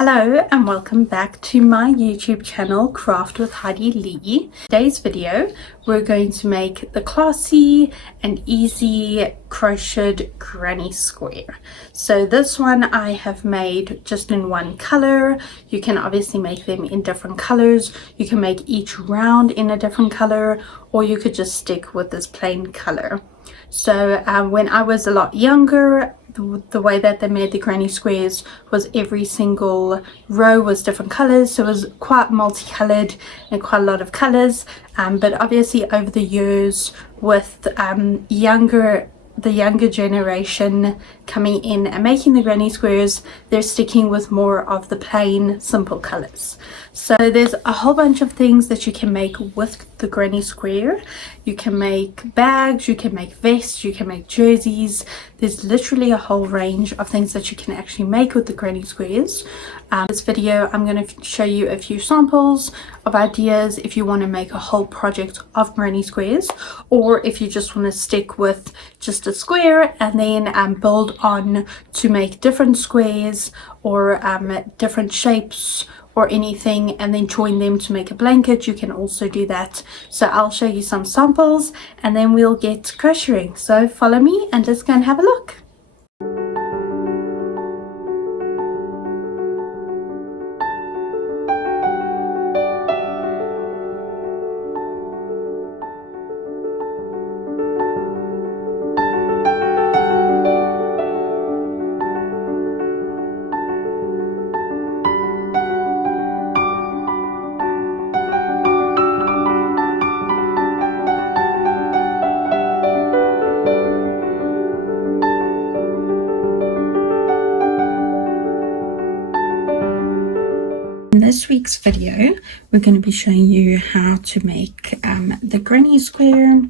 Hello and welcome back to my YouTube channel, Craft with Heidi-Leigh. Today's video, we're going to make the classy and easy crocheted granny square. So this one I have made just in one color. You can obviously make them in different colors. You can make each round in a different color, or you could just stick with this plain color. So when I was a lot younger, the way that they made the granny squares was every single row was different colors, so it was quite multicolored and quite a lot of colors, but obviously over the years with the younger generation coming in and making the granny squares, they're sticking with more of the plain simple colors. So there's a whole bunch of things that you can make with the granny square. You can make bags, you can make vests, you can make jerseys. There's literally a whole range of things that you can actually make with the granny squares. This video I'm going to show you a few samples of ideas if you want to make a whole project of granny squares, or if you just want to stick with just a square and then build on to make different squares or different shapes or anything and then join them to make a blanket. You can also do that. So I'll show you some samples and then we'll get crocheting. So follow me and let's go and have a look. In this week's video, we're going to be showing you how to make the granny square.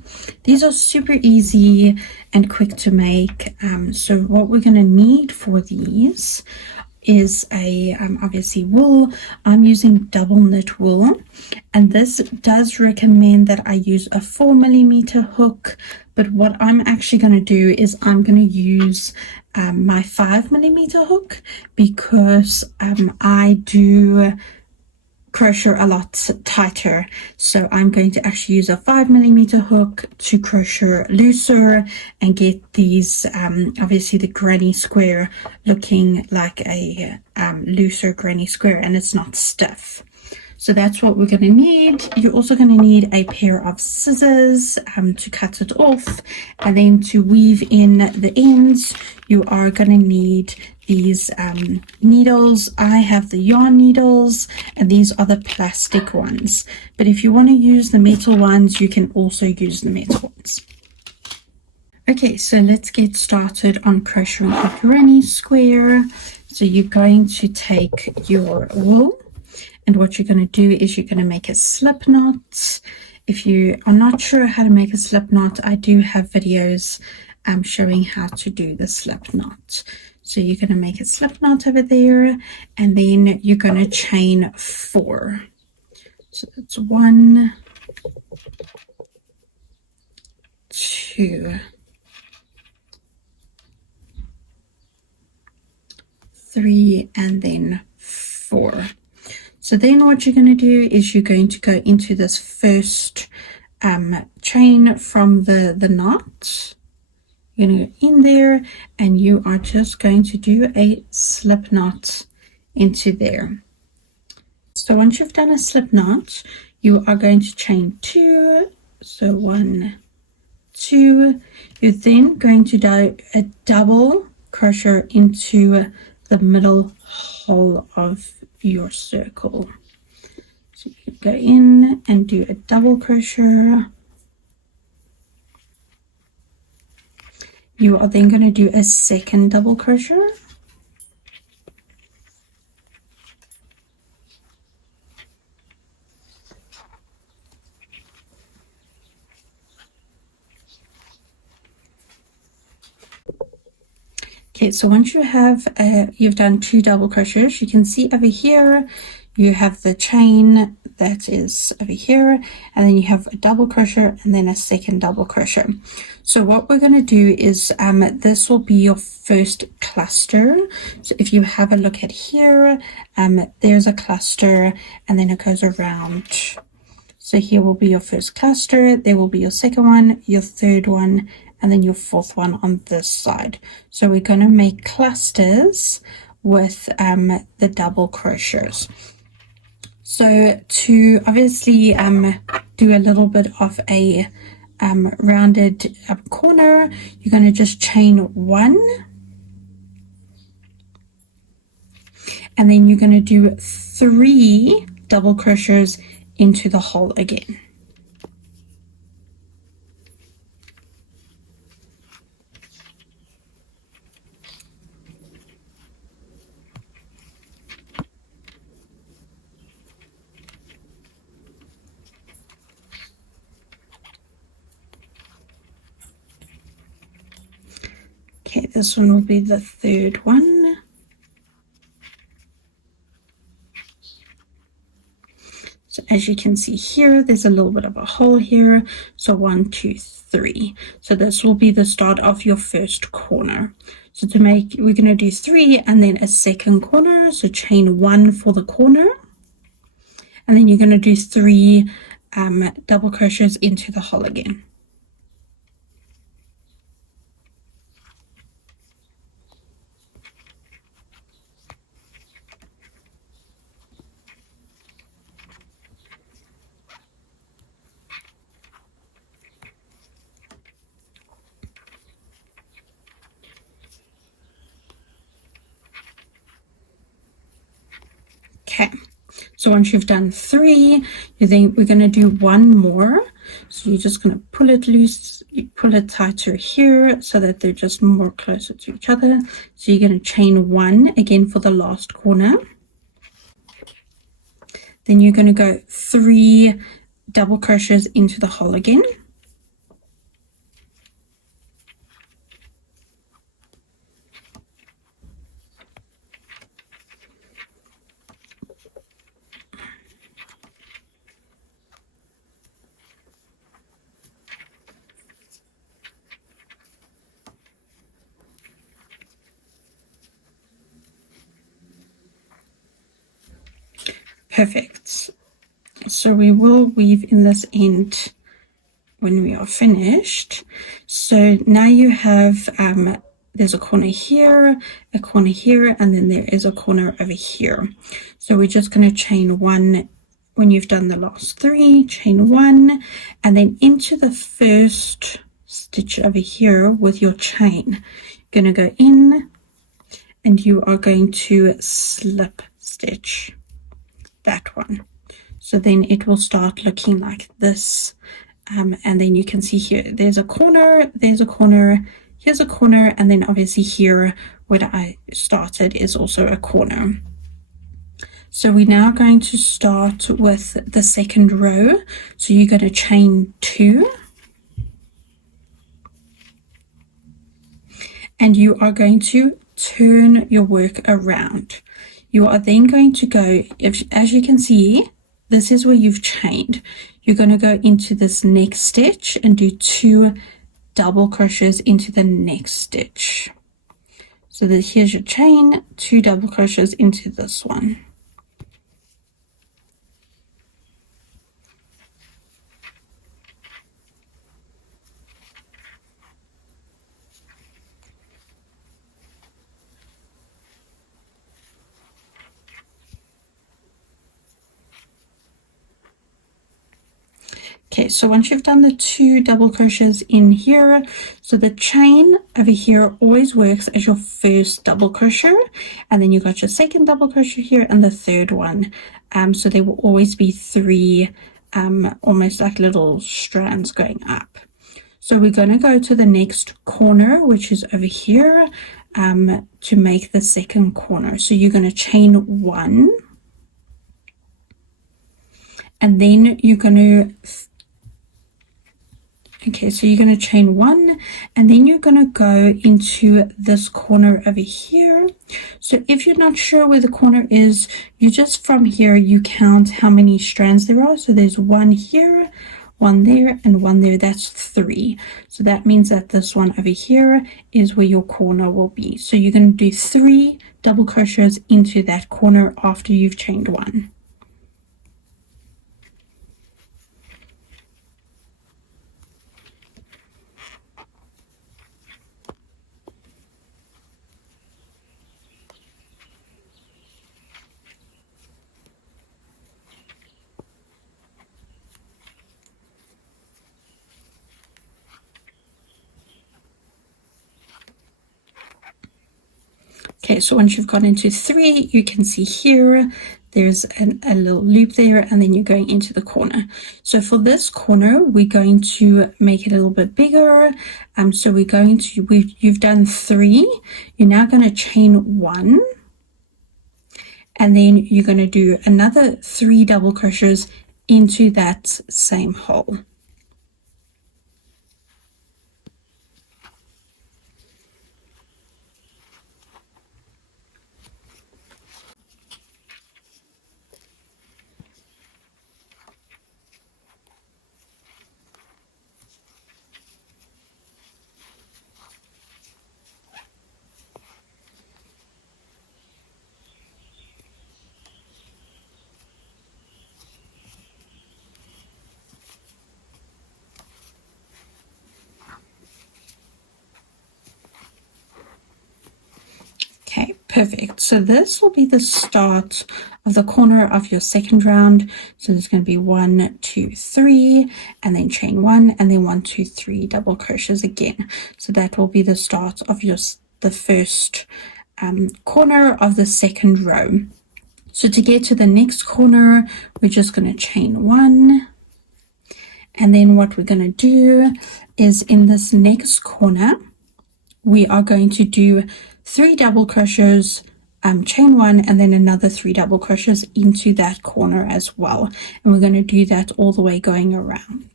These are super easy and quick to make. So what we're going to need for these is a obviously wool. I'm using double knit wool, and this does recommend that I use a 4mm hook, but what I'm actually going to do is I'm going to use my 5mm hook because I do crochet a lot tighter, so I'm going to actually use a 5mm hook to crochet looser and get these obviously the granny square looking like a looser granny square and it's not stiff. So that's what we're going to need. You're also going to need a pair of scissors to cut it off, and then to weave in the ends you are going to need these needles. I have the yarn needles and these are the plastic ones, but if you want to use the metal ones you can also use the metal ones. Okay, so let's get started on crocheting a granny square. So you're going to take your wool, and what you're going to do is you're going to make a slip knot. If you are not sure how to make a slip knot, I do have videos showing how to do the slip knot. So you're going to make a slip knot over there, and then you're going to chain 4. So that's 1, 2, 3, and then 4. So then what you're going to do is you're going to go into this first chain from the knot. You're going to go in there and you are just going to do a slip knot into there. So once you've done a slip knot, you are going to chain 2. So 1, 2. You're then going to do a double crochet into the middle hole of your circle. So you can go in and do a double crochet. You are then going to do a second double crochet. Okay, so once you have you've done 2 double crochets, you can see over here you have the chain that is over here, and then you have a double crochet and then a second double crochet. So what we're going to do is this will be your first cluster. So if you have a look at here, there's a cluster and then it goes around. So here will be your first cluster, there will be your second one, your third one, and then your fourth one on this side. So we're going to make clusters with the double crochets. So to obviously do a little bit of a rounded corner, you're going to just chain one, and then you're going to do 3 double crochets into the hole again. Okay, this one will be the third one. So as you can see here, there's a little bit of a hole here. So 1, 2, 3. So this will be the start of your first corner. So to make, we're going to do 3 and then a second corner. So chain 1 for the corner. And then you're going to do 3 double crochets into the hole again. Okay, so once you've done 3, we're going to do 1 more. So you're just going to pull it loose, you pull it tighter here so that they're just more closer to each other. So you're going to chain 1 again for the last corner. Then you're going to go 3 double crochets into the hole again. Perfect. So we will weave in this end when we are finished. So now you have there's a corner here, and then there is a corner over here. So we're just going to chain 1 when you've done the last 3, chain 1, and then into the first stitch over here with your chain. You're going to go in and you are going to slip stitch that one. So then it will start looking like this. And then you can see here, there's a corner, here's a corner, and then obviously here where I started is also a corner. So we're now going to start with the second row. So you're going to chain 2. And you are going to turn your work around. You are then going to go, as you can see, this is where you've chained. You're going to go into this next stitch and do 2 double crochets into the next stitch. So that here's your chain, 2 double crochets into this one. Okay, so once you've done the 2 double crochets in here, so the chain over here always works as your first double crochet, and then you got your second double crochet here and the third one. So there will always be 3 almost like little strands going up. So we're going to go to the next corner, which is over here, to make the second corner. So you're going to chain 1, and then you're going to Okay, so you're going to chain 1 and then you're going to go into this corner over here. So if you're not sure where the corner is, you just from here you count how many strands there are. So there's 1 here, 1 there, and 1 there. That's 3. So that means that this one over here is where your corner will be. So you're going to do 3 double crochets into that corner after you've chained 1. Okay, so once you've got into 3, you can see here there's a little loop there, and then you're going into the corner. So for this corner, we're going to make it a little bit bigger. So we're going to, you've done 3, you're now going to chain 1, and then you're going to do another 3 double crochets into that same hole. Okay, perfect. So this will be the start of the corner of your second round. So there's going to be 1, 2, 3, and then chain 1, and then 1, 2, 3 double crochets again. So that will be the start of the first corner of the second row. So to get to the next corner, we're just going to chain 1, and then what we're going to do is in this next corner, we are going to do 3 double crochets, chain 1, and then another 3 double crochets into that corner as well. And we're going to do that all the way going around.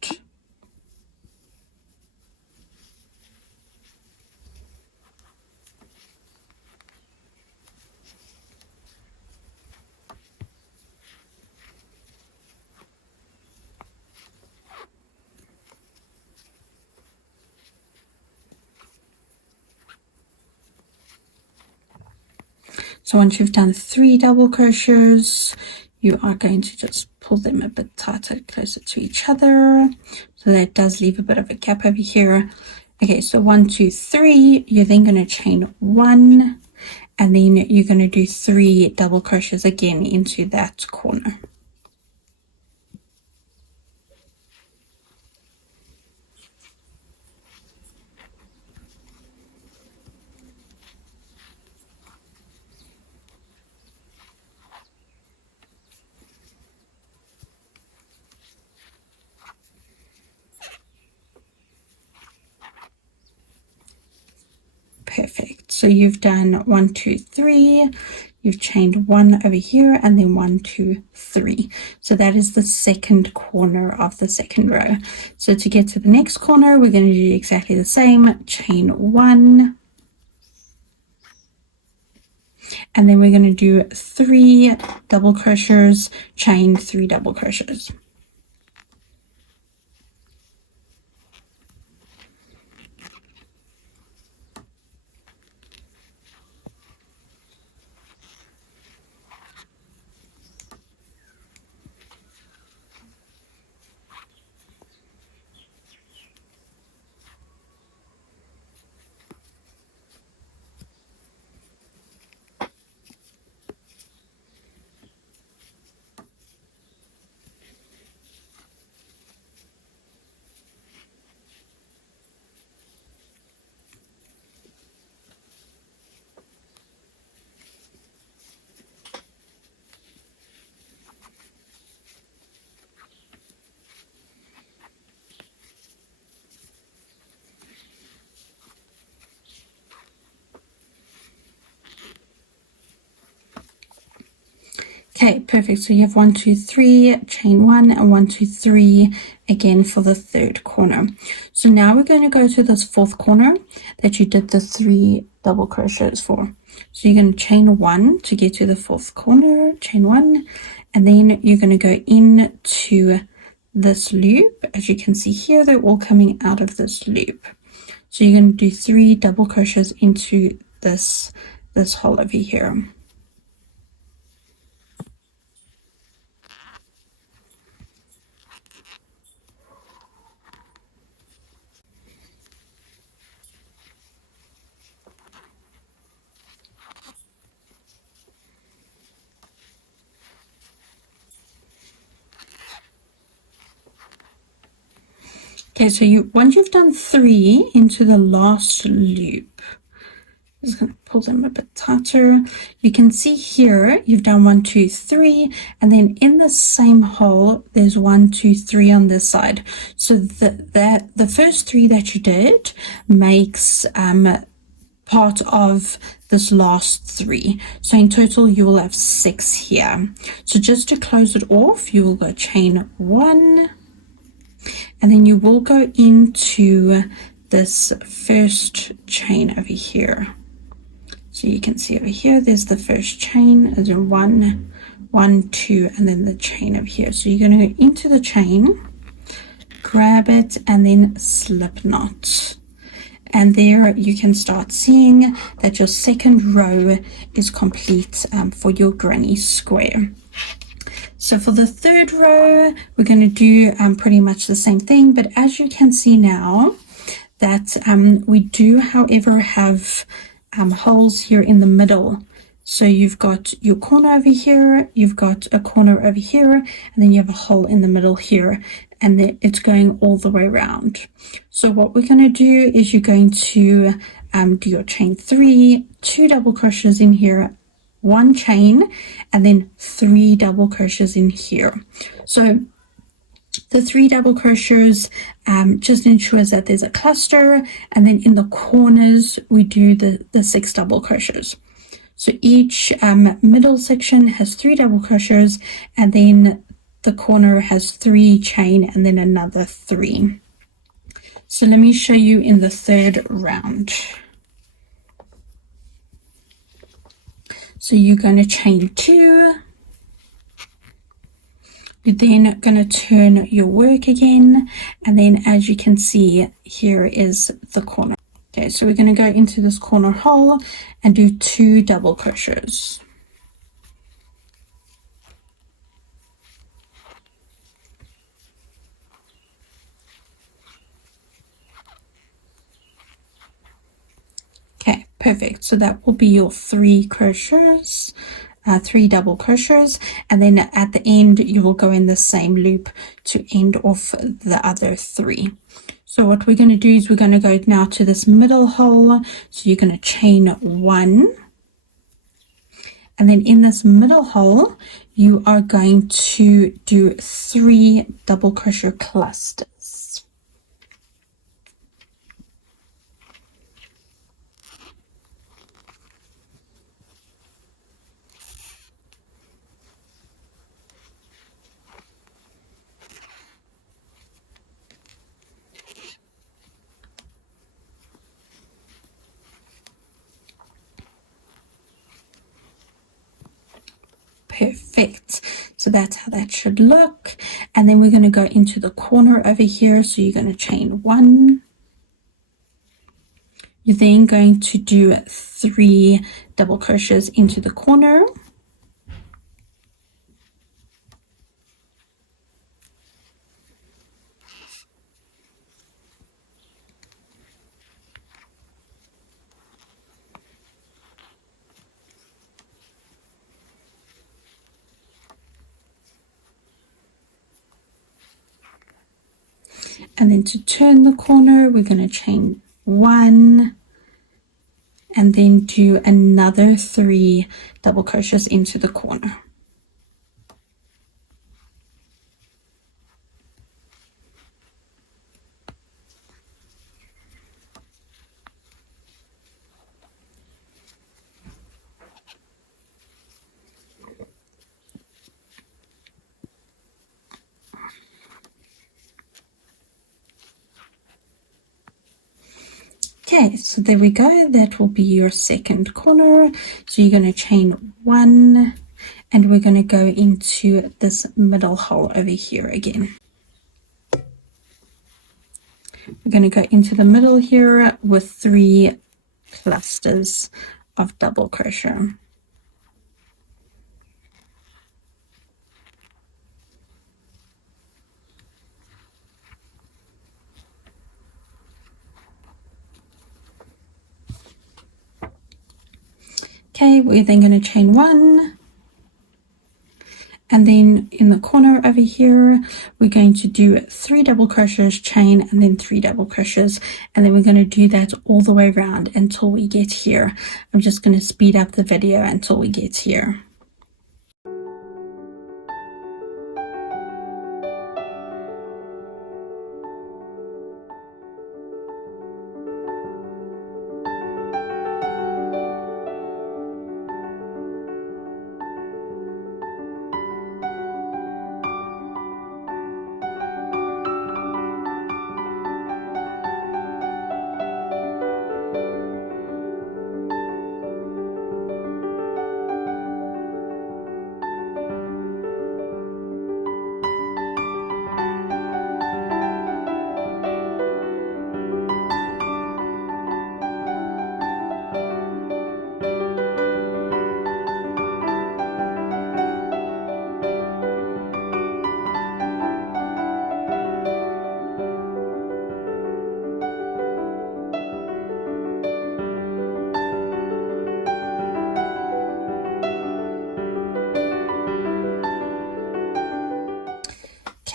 So once you've done 3 double crochets, you are going to just pull them a bit tighter, closer to each other. So that does leave a bit of a gap over here. Okay, so 1, 2, 3, you're then going to chain 1, and then you're going to do 3 double crochets again into that corner. Perfect. So you've done 1, 2, 3, you've chained 1 over here, and then 1, 2, 3. So that is the second corner of the second row. So to get to the next corner, we're going to do exactly the same. Chain 1, and then we're going to do 3 double crochets, chain 3 double crochets. Okay, perfect. So you have 1, 2, 3, chain 1, and 1, 2, 3 again for the third corner. So now we're going to go to this fourth corner that you did the 3 double crochets for. So you're going to chain 1 to get to the fourth corner, chain 1, and then you're going to go into this loop. As you can see here, they're all coming out of this loop. So you're going to do 3 double crochets into this hole over here. Okay, so once you've done 3 into the last loop, I'm just going to pull them a bit tighter. You can see here you've done 1, 2, 3, and then in the same hole there's 1, 2, 3 on this side. So the first 3 that you did makes part of this last 3. So in total you will have 6 here. So just to close it off, you will go chain 1. And then you will go into this first chain over here. So you can see over here, there's the first chain, as in 1, 1, 2, and then the chain over here. So you're going to go into the chain, grab it, and then slip knot. And there you can start seeing that your second row is complete for your granny square. So for the third row, we're going to do pretty much the same thing, but as you can see now that we do, however, have holes here in the middle. So you've got your corner over here, you've got a corner over here, and then you have a hole in the middle here, and then it's going all the way around. So what we're going to do is you're going to do your chain 3, 2 double crochets in here, 1 chain, and then 3 double crochets in here. So the 3 double crochets just ensures that there's a cluster, and then in the corners we do the 6 double crochets. So each middle section has 3 double crochets, and then the corner has 3 chain and then another 3. So let me show you in the third round. So you're going to chain 2. You're then going to turn your work again, and then as you can see, here is the corner. Okay, so we're going to go into this corner hole and do 2 double crochets. Okay, perfect. So that will be your 3 crochets. 3 double crochets, and then at the end you will go in the same loop to end off the other 3. So what we're going to do is we're going to go now to this middle hole. So you're going to chain 1, and then in this middle hole you are going to do 3 double crochet clusters. Perfect. So that's how that should look. And then we're going to go into the corner over here. So you're going to chain 1. You're then going to do 3 double crochets into the corner. And then to turn the corner, we're going to chain 1 and then do another 3 double crochets into the corner. Okay, so there we go. That will be your second corner. So you're going to chain 1, and we're going to go into this middle hole over here again. We're going to go into the middle here with 3 clusters of double crochet. Okay, we're then going to chain 1, and then in the corner over here we're going to do 3 double crochets, chain, and then 3 double crochets, and then we're going to do that all the way around until we get here. I'm just going to speed up the video until we get here.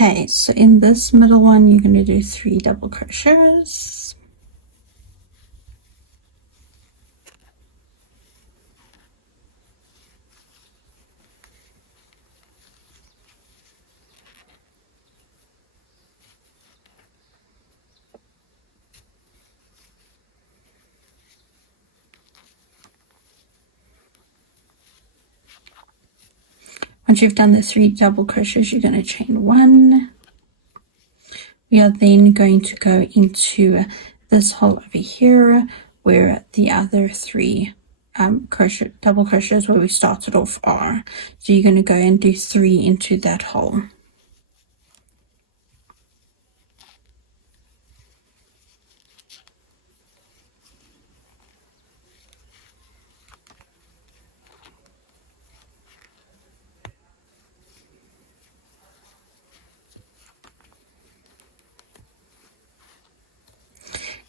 Okay, so in this middle one, you're going to do 3 double crochets. Once you've done the 3 double crochets, you're going to chain 1. We are then going to go into this hole over here where the other 3 double crochets where we started off are. So you're going to go and do 3 into that hole.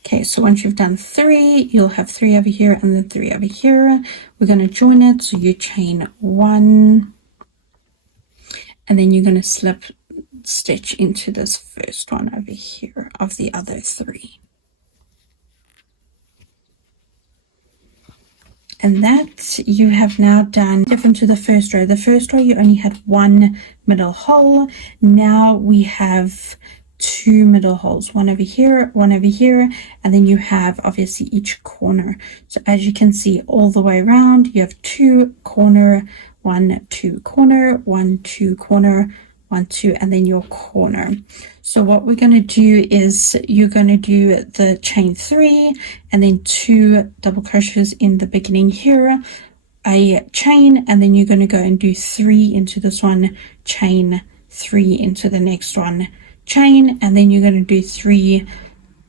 Okay, so once you've done 3, you'll have 3 over here and then 3 over here. We're going to join it, so you chain 1, and then you're going to slip stitch into this first one over here of the other 3. And that you have now done different to the first row. The first row you only had 1 middle hole. Now we have 2 middle holes, one over here, and then you have obviously each corner. So as you can see all the way around, you have 2 corner, 1 2 corner, 1 2 corner, 1 2, and then your corner. So what we're going to do is you're going to do the chain 3 and then 2 double crochets in the beginning here, a chain, and then you're going to go and do 3 into this one, chain, 3 into the next one, chain, and then you're going to do 3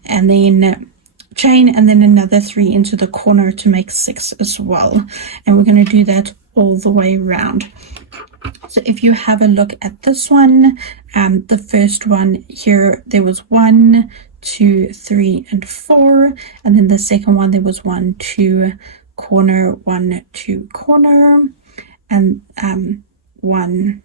and then chain, and then another 3 into the corner to make 6 as well. And we're going to do that all the way around. So if you have a look at this one, the first one here, there was 1 2 3 and 4, and then the second one there was 1 2 corner, 1 2 corner, and 1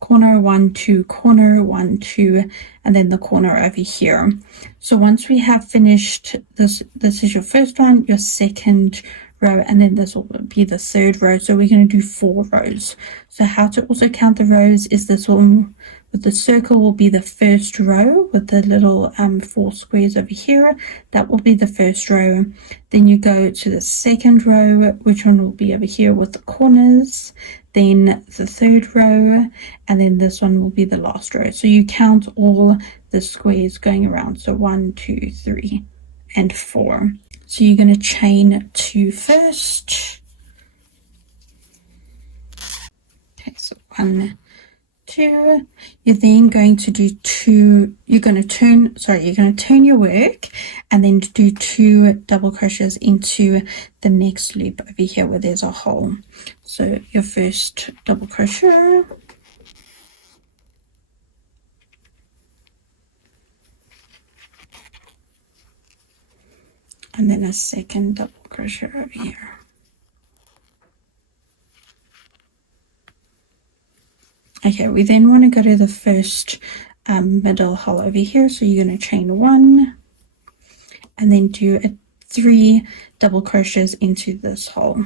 corner, 1 2 corner, 1 2, and then the corner over here. So once we have finished this is your first one, your second row, and then this will be the third row. So we're going to do 4 rows. So how to also count the rows is this one with the circle will be the first row with the little 4 squares over here. That will be the first row. Then you go to the second row, which one will be over here with the corners, then the third row, and then this one will be the last row. So you count all the squares going around. So 1 2 3 and 4. So you're going to chain 2 first. Okay, so 1, 2. You're then going to do 2, you're going to turn your work and then do 2 double crochets into the next loop over here where there's a hole. So your first double crochet, and then a second double crochet over here. Okay, we then want to go to the first middle hole over here. So you're going to chain 1 and then do 3 double crochets into this hole.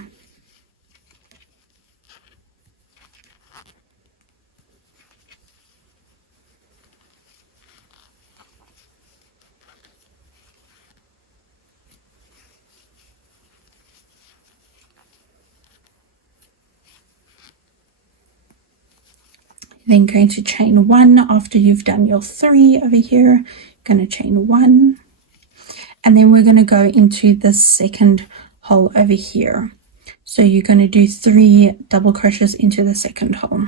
Then going to chain 1 after you've done your 3 over here. Going to chain 1, and then we're going to go into the second hole over here. So you're going to do 3 double crochets into the second hole.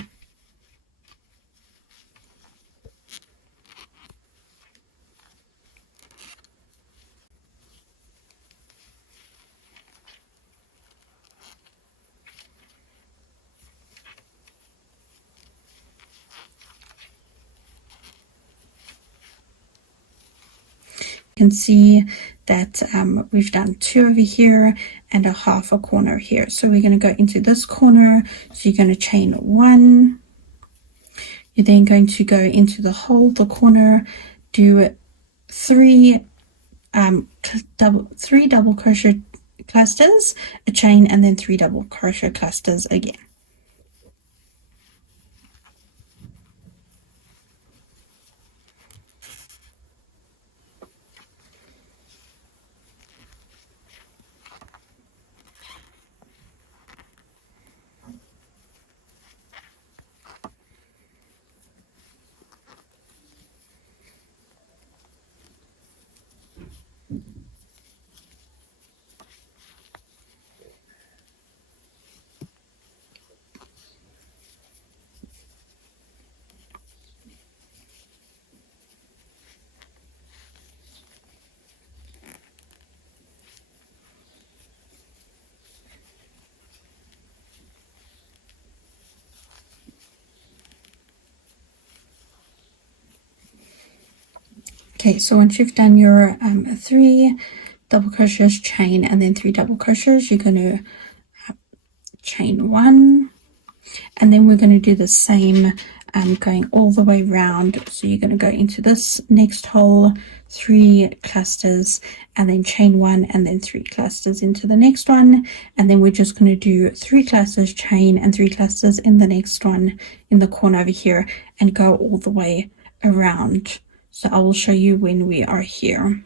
You can see that we've done 2 over here and a half a corner here. So we're going to go into this corner. So you're going to chain 1. You're then going to go into the hole, the corner, do 3 double crochet clusters, a chain, and then 3 double crochet clusters again. Okay, so once you've done your 3 double crochets, chain, and then 3 double crochets, you're going to chain 1, and then we're going to do the same going all the way round. So you're going to go into this next hole, 3 clusters, and then chain 1, and then 3 clusters into the next one, and then we're just going to do 3 clusters, chain, and 3 clusters in the next one in the corner over here, and go all the way around. So I will show you when we are here.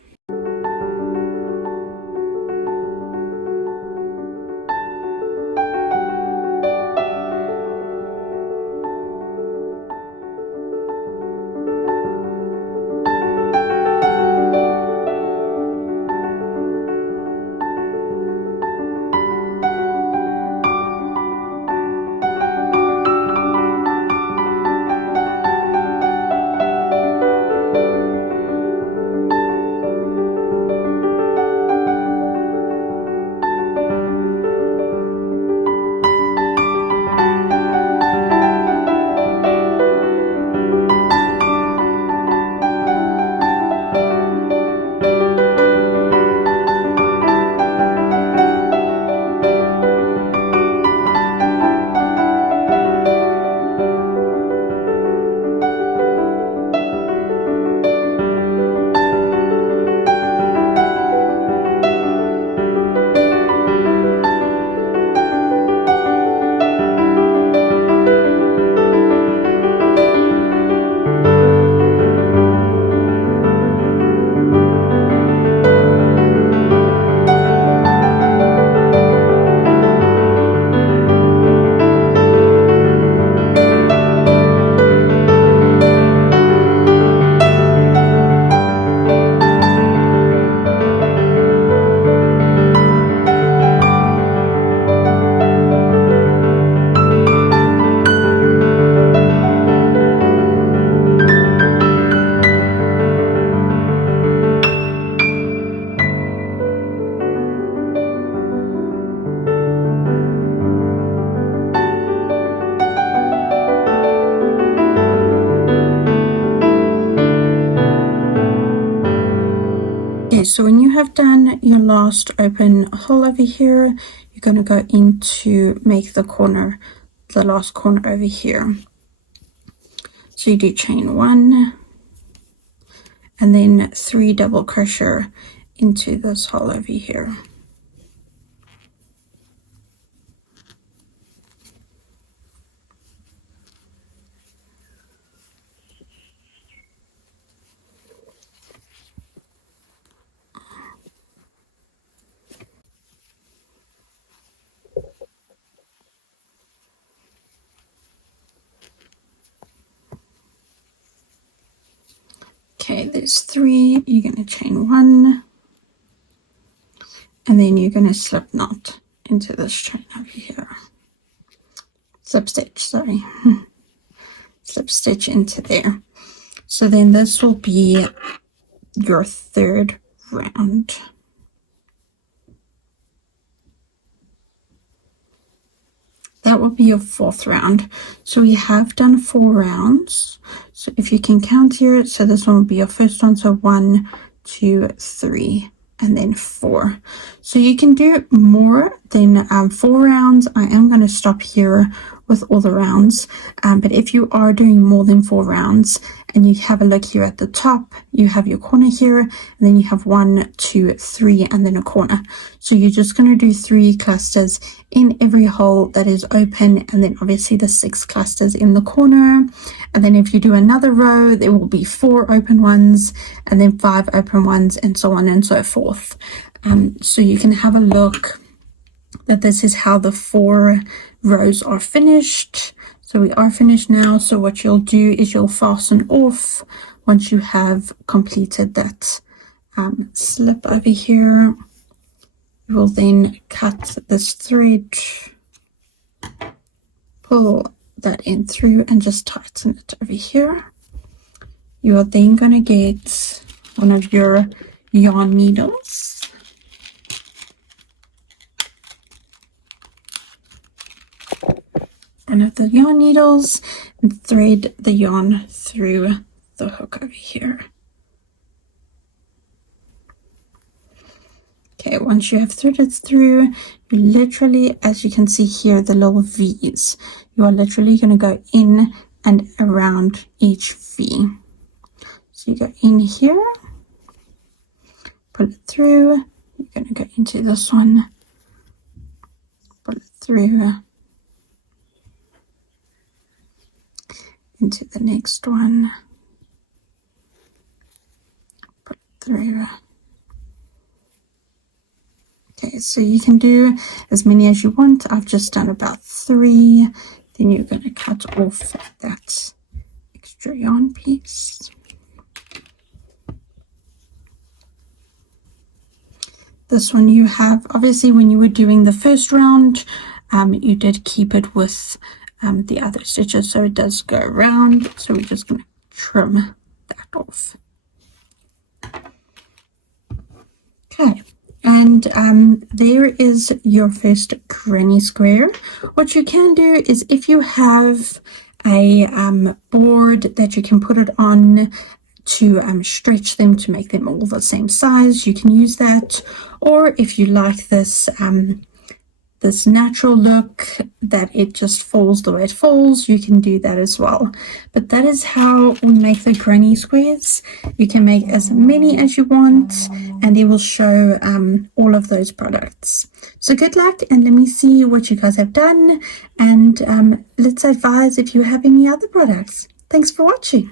so when you have done your last open hole over here, you're going to go in to make the corner, the last corner over here. So you do chain 1 and then 3 double crochet into this hole over here. Okay, there's 3. You're going to chain 1 and then you're going to slip knot into this chain over here. Slip stitch, sorry. Slip stitch into there. So then this will be your 3rd round. That will be your 4th round. So we have done 4 rounds. So if you can count here, so this one will be your first one. So 1, 2, 3, and then 4. So you can do more than 4 rounds. I am going to stop here with all the rounds. But if you are doing more than 4 rounds, and you have a look here at the top, you have your corner here, and then you have 1, 2, 3, and then a corner. So you're just going to do 3 clusters in every hole that is open, and then obviously the 6 clusters in the corner. And then if you do another row, there will be 4 open ones, and then 5 open ones, and so on and so forth. So you can have a look that this is how the 4 rows are finished. So we are finished now. So what you'll do is you'll fasten off once you have completed that slip over here. You will then cut this thread, pull that in through and just tighten it over here. You are then going to get one of your yarn needles. One of the yarn needles and thread the yarn through the hook over here. Okay, once you have threaded through, you literally, as you can see here, the little V's, you are literally going to go in and around each V. So you go in here, pull it through, you're going to go into this one, pull it through, into the next one, put it through. Okay, so you can do as many as you want. I've just done about 3. Then you're going to cut off that extra yarn piece. This one you have, obviously when you were doing the first round, you did keep it with the other stitches, so it does go around. So we're just going to trim that off. Okay, and there is your first granny square. What you can do is, if you have a board that you can put it on to stretch them to make them all the same size, you can use that. Or if you like this this natural look that it just falls the way it falls, you can do that as well. But that is how we make the granny squares. You can make as many as you want, and it will show all of those products. So good luck, and let me see what you guys have done, and let's advise if you have any other products. Thanks for watching.